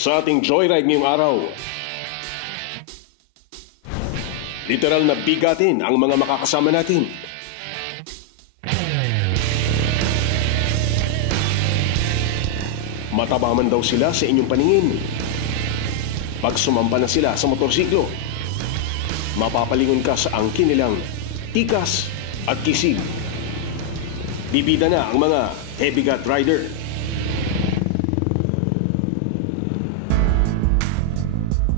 Sa ating joyride ngayong araw, literal na bigatin ang mga makakasama natin. Mataba man daw sila sa inyong paningin. Pag sumampa na sila sa motorsiklo, mapapalingon ka sa angkin nilang tikas at kisig. Bibida na ang mga heavy-gut rider.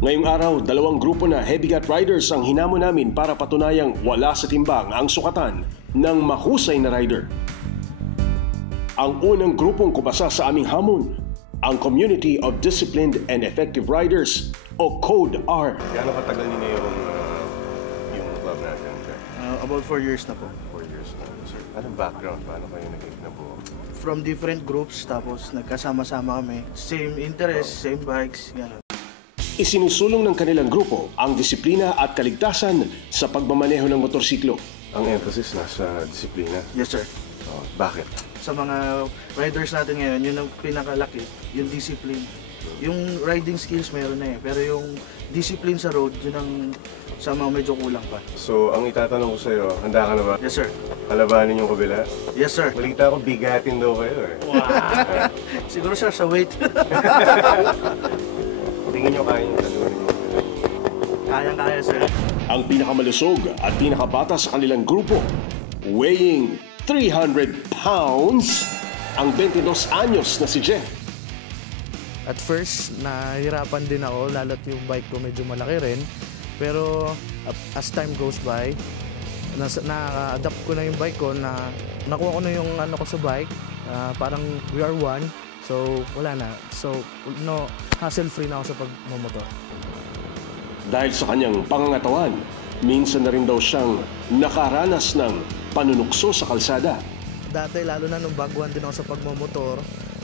Ngayong araw, 2 grupo na heavy-gut riders ang hinamon namin para patunayang wala sa timbang ang sukatan ng mahusay na rider. Ang unang grupong kumasa sa aming hamon, ang Community of Disciplined and Effective Riders o Code R. Gano'ng katagal niyo yung club natin? About 4 years na po. 4 years na. Sir, anong background? Paano kayo naging nabuo? From different groups, tapos nagkasama-sama kami. Same interest, same bikes, gano'n. Isinusulong ng kanilang grupo ang disiplina at kaligtasan sa pagmamaneho ng motorsiklo. Ang emphasis nasa disiplina? Yes, sir. Bakit? Sa mga riders natin ngayon, yun ang pinakalaki, yung discipline. Yung riding skills meron na pero yung discipline sa road, yun ang sa mga medyo kulang pa. So, ang itatanong ko sa'yo, handa ka na ba? Yes, sir. Kalabanin yung kabila? Yes, sir. Balita ko, bigatin daw kayo eh. Wow! Siguro, sir, sa weight. Tingin nyo kaya yung talunin mo? Kaya, sir. Ang pinakamalusog at pinakabata sa kanilang grupo, weighing 300 pounds, ang 22 anyos na si Jeff. At first, nahirapan din ako, lalo't yung bike ko medyo malaki rin. Pero as time goes by, na-adapt ko na yung bike ko, nakuha ko na yung ano ko sa bike, parang we are one. So, wala na. So, no, hassle-free na ako sa pagmamotor. Dahil sa kanyang pangangatawan, minsan na rin daw siyang nakaranas ng panunukso sa kalsada. Dati, lalo na nung baguhan din ako sa pagmamotor,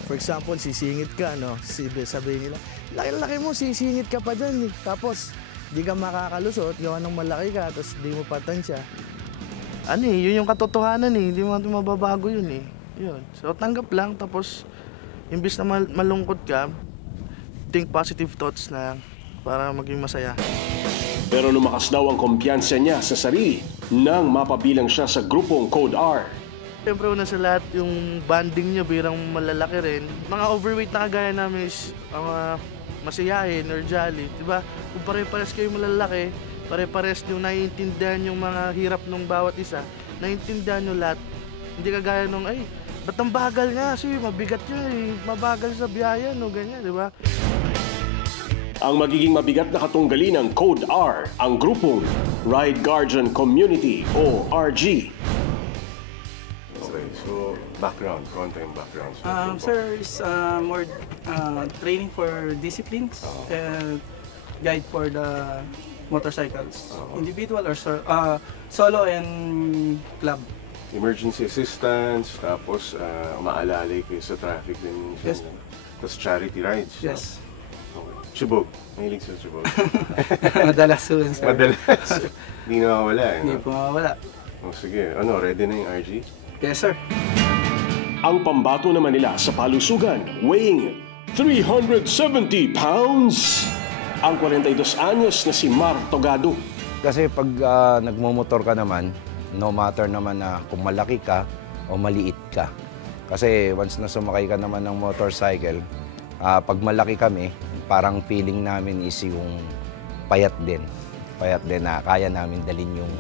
for example, sisingit ka, no? Sabihin nila, laki-laki mo, sisingit ka pa dyan. Tapos, di ka makakalusot, gawa ng malaki ka, tapos di mo patansya. Yun yung katotohanan hindi mo mababago yun Yun. So, tanggap lang, tapos, imbis na malungkot ka, think positive thoughts na para maging masaya. Pero lumakas daw ang kumpiyansa niya sa sarili nang mapabilang siya sa grupong Code R. Siyempre una sa lahat, yung banding nyo bilang malalaki rin. Mga overweight na kagaya namin is masiyahin or jolly. Diba? Kung pare-pares kayo malalaki, pare-pares nyo naiintindihan yung mga hirap ng bawat isa, naiintindihan nyo lahat. Hindi kagaya nung, ba't ang bagal nga? Kasi mabigat yun mabagal sa biyaya, no? Ganyan, di ba? Ang magiging mabigat na katunggali ng Code R, ang grupong Ride Guardian Community o RG. Okay, so background, konting background. Sir, is more training for disciplines, guide for the motorcycles, individual or solo and club. Emergency assistance, tapos umaalalay kayo sa traffic din. Yes. Tapos charity rides. Yes. No? Okay. Chibog. Mahilig sa chibog. Madalas yun, sir. Madalas. Hindi nawawala Hindi po mawala. Sige. Ready na yung RG? Yes, sir. Ang pambato naman nila sa palusugan, weighing 370 pounds, ang 42 anyos na si Mar Togado. Kasi pag nagmumotor ka naman, no matter naman na kung malaki ka o maliit ka. Kasi once na sumakay ka naman ng motorcycle, pag malaki kami, parang feeling namin is yung payat din. Payat din na kaya namin dalhin yung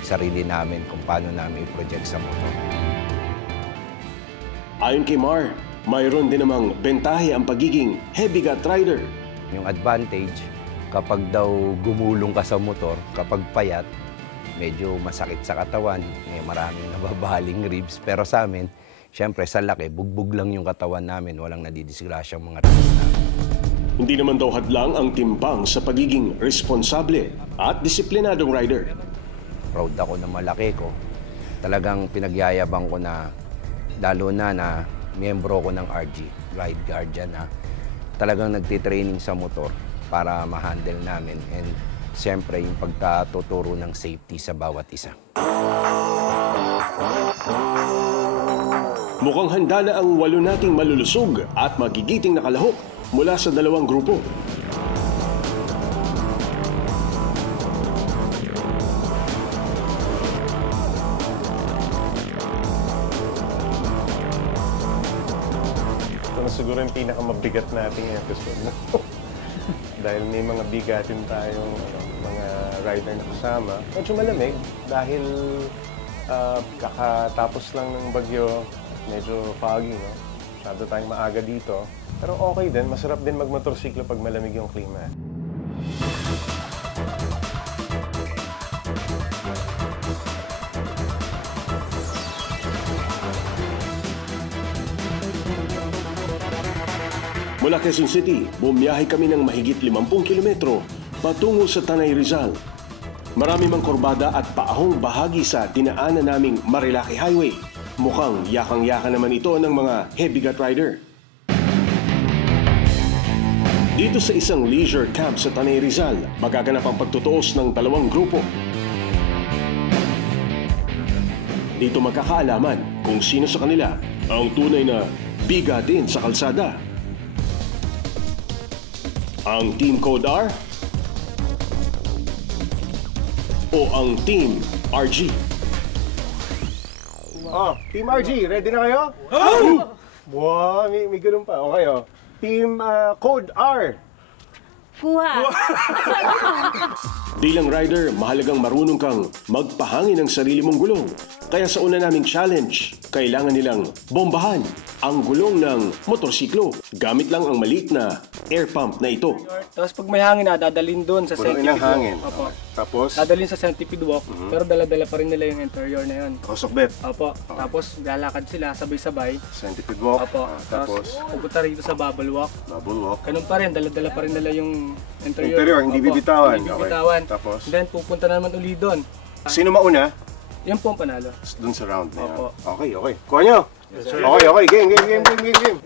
sarili namin kung paano namin i-project sa motor. Ayon kay Mar, mayroon din namang bentahe ang pagiging heavy-gut rider. Yung advantage, kapag daw gumulong ka sa motor, kapag payat, medyo masakit sa katawan, may maraming nababaling ribs. Pero sa amin, syempre sa laki, bugbog lang yung katawan namin, walang nadidisgrasyang mga ribs namin. Hindi naman daw hadlang ang timbang sa pagiging responsable at disiplinadong rider. Proud ako na malaki ko. Talagang pinagyayabang ko na, lalo na miyembro ko ng RG, Ride Guardian, na talagang nagtitraining sa motor para ma-handle namin. And siyempre, yung pagkatuturo ng safety sa bawat isa. Mukhang handa na ang 8 nating malulusog at magigiting na kalahok mula sa dalawang grupo. Ito na siguro yung pinakamabigat nating episode. No? Dahil may mga bigatin tayong mga rider na kasama. Medyo malamig dahil kakatapos lang ng bagyo, medyo foggy, no? Masyado tayong maaga dito. Pero okay din, masarap din magmotorsiklo pag malamig yung klima. Mula Quezon City, bumiyahe kami ng mahigit 50 kilometro patungo sa Tanay Rizal. Marami mang kurbada at paahong bahagi sa dinaanan naming Marilaki Highway. Mukhang yakang-yaka naman ito ng mga heavy gut rider. Dito sa isang leisure camp sa Tanay Rizal, magaganap ang pagtutuos ng dalawang grupo. Dito magkakaalaman kung sino sa kanila ang tunay na bigatin sa kalsada. Ang Team Code R o ang Team RG? Oh, Team RG, ready na kayo? Oh! Wow, may ganun pa. Okay, oh. Team Code R. Kuha! Bilang rider, mahalagang marunong kang magpahangin ng sarili mong gulong. Kaya sa una naming challenge, kailangan nilang bombahan ang gulong ng motorsiklo. Gamit lang ang maliit na air pump na ito. Tapos pag may hangin na, dadalhin doon sa Punuin centipede ng hangin. walk. Opo. Tapos, Dadalhin sa centipede walk, pero dala-dala pa rin nila yung interior na yun. Kosokbet. Opo. Tapos lalakad sila sabay-sabay. Centipede walk. Opo. Tapos, pupunta rito sa bubble walk. bubble walk. Ganun pa rin, dala-dala pa rin nila yung interior. Interior, hindi Opo. bibitawan. Hindi Okay. bibitawan. Tapos? Then pupunta na naman uli doon. Sino mauna? Yan po ang panalo. Dun sa round na yan. Opo. Okay, okay. Kuha nyo. Okay, okay. Game, game, game, game, game, game.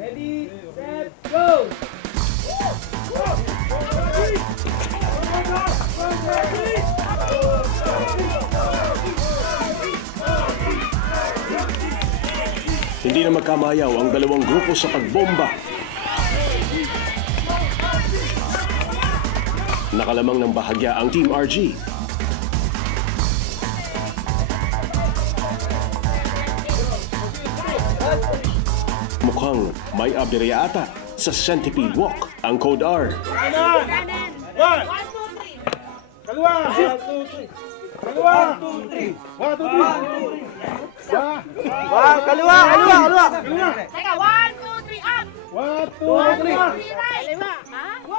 Hindi na magkamayaw ang dalawang grupo sa pagbomba. Nakalamang ng bahagya ang Team RG. Mukhang may aberya ata sa centipede walk ang Code R. Teka, 1, 2, 3, up! 1, 2, 3, right! Ha?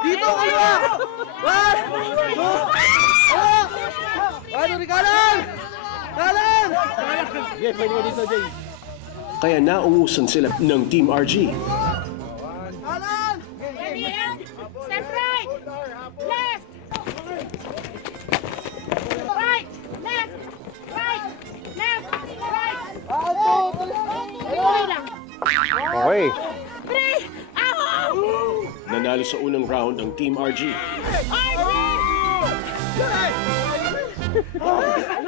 Dito, kaliwa! One, two, ano rin kanan! Kanan! Kaya naungusan sila ng Team RG. Kanan! Ready, and step right! Left! Right! Left! Right! Left! Right! Okay lang. Okay. 3! Ako! Nanalo sa unang round ang Team RG.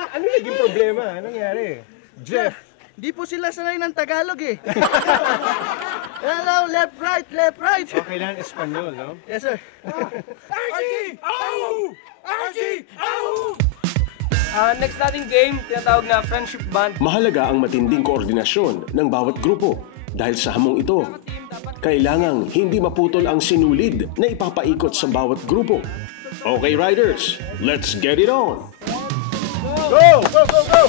Ano naging problema? Anong nangyari? Jeff. Di po sila sanay ng Tagalog eh. Hello, left, right, left, right. Kailangan Espanyol, no? Yes, sir. Next nating game, tinatawag na friendship band. Mahalaga ang matinding koordinasyon ng bawat grupo. Dahil sa hamong ito, kailangang hindi maputol ang sinulid na ipapaikot sa bawat grupo. Okay, riders, let's get it on! Go! Go! Go! Go!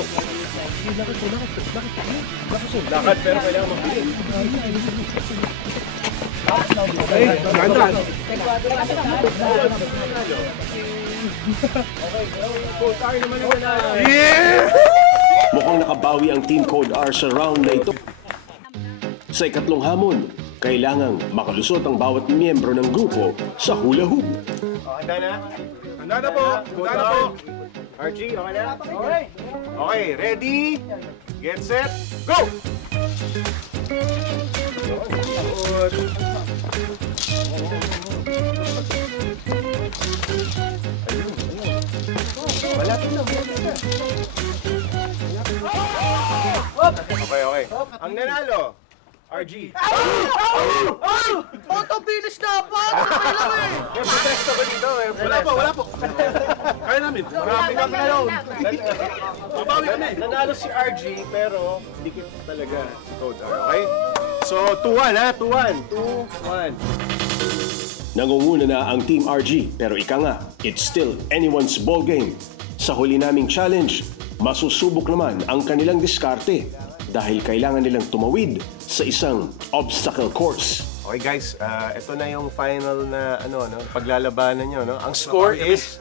Lakad pero kailangan mabilis. Okay, gandaan. Mukhang nakabawi ang Team Code R sa round na ito. Sa ikatlong hamon, kailangang makalusot ang bawat miyembro ng grupo sa hula hoop. Handa na? Handa na po! Handa na po! RG, okay na? Okay. Okay, ready? Get set, go! Malapit na, malapit na. Okay, okay. Ang nanalo, RG. Auto finish dapat! Sabay lang eh! May protesto ba dito? Wala po. Kaya namin. Marami kami ngayon. Babawi kami. Nanalo si RG, pero dikit talaga si Code R, okay? So, 2-1 ha? 2-1. 2-1. Nangunguna na ang Team RG pero ika nga, it's still anyone's ball game. Sa huli naming challenge, masusubok naman ang kanilang diskarte dahil kailangan nilang tumawid sa isang obstacle course. Okay guys, ito na yung final na paglalabanan nyo. No? Ang score is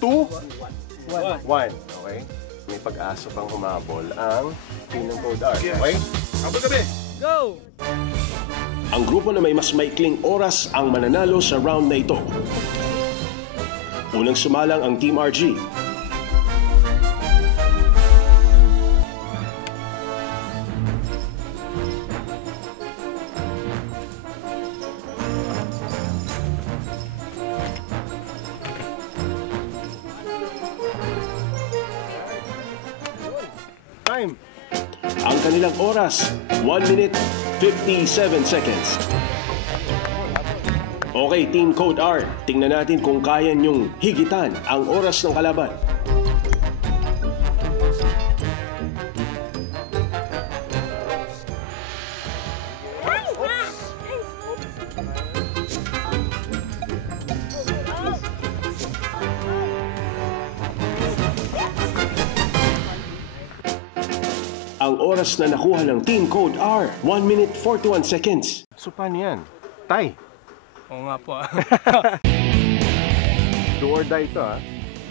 2-1. Okay? May pag-asa pang humabol ang team ng Code R. Okay? Habol kami. Go! Ang grupo na may mas maikling oras ang mananalo sa round na ito. Unang sumalang ang Team RG. Time! Ang kanilang oras, 1 minute, 57 seconds. Okay, Team Code R, tingnan natin kung kaya niyong higitan ang oras ng kalaban. Ang oras na nakuha ng Team Code R, 1 minute 41 seconds. So, paano yan? Tay! Oo nga po. Do or die ito, ha?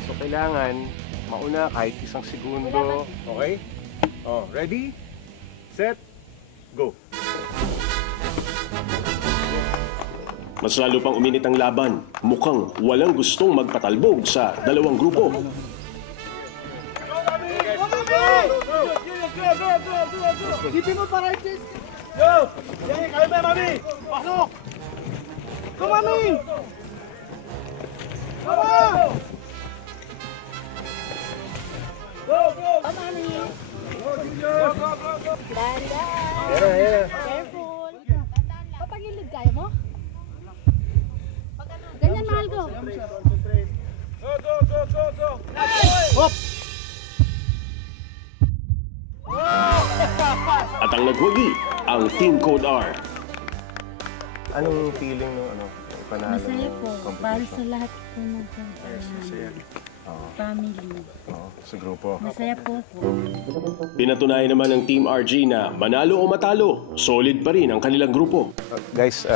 So, kailangan mauna kahit isang segundo. Okay? Oh, ready? Set? Go! Mas lalo pang uminit ang laban. Mukhang walang gustong magpatalbog sa dalawang grupo. Dipin mo para ito! Go! Yan, kaya ba, Mami? Pasok! Go, Mami! Go! Go! Go! Mami! Careful! Papagilid kaya mo? Ganyan, mahal ko. Go. Hop! At ang nagwagi, ang Team Code R. Anong feeling ng panalo? Masaya po. ng Para competition? sa lahat po ng family. Sa grupo. Masaya po po. Pinatunayan naman ng Team RG na manalo o matalo, solid pa rin ang kanilang grupo. Guys,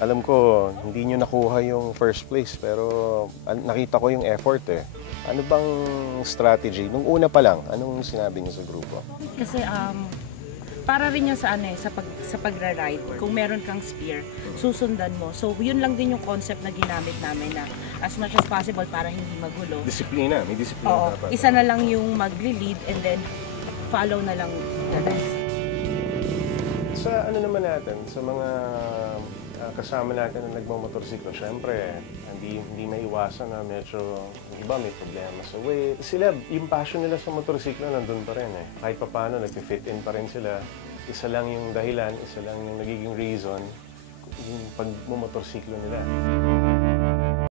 alam ko hindi nyo nakuha yung first place pero nakita ko yung effort eh. Ano bang strategy? Nung una pa lang, anong sinabi niyo sa grupo? Kasi para rin yun sa sa pagra-ride. Kung meron kang spear, susundan mo. So yun lang din yung concept na ginamit namin na as much as possible para hindi magulo. Disiplina, may disiplina Oo, dapat. isa na lang yung magli-lead and then follow na lang the rest. Sa naman natin, sa mga kasama natin na nagmamotorsiklo, syempre, hindi maiwasan na medyo, iba may problema sa weight. Sila, yung passion nila sa motorsiklo nandun pa rin eh. Kahit pa paano, nag-fit in pa rin sila. Isa lang yung dahilan, isa lang yung nagiging reason, yung pagmamotorsiklo nila.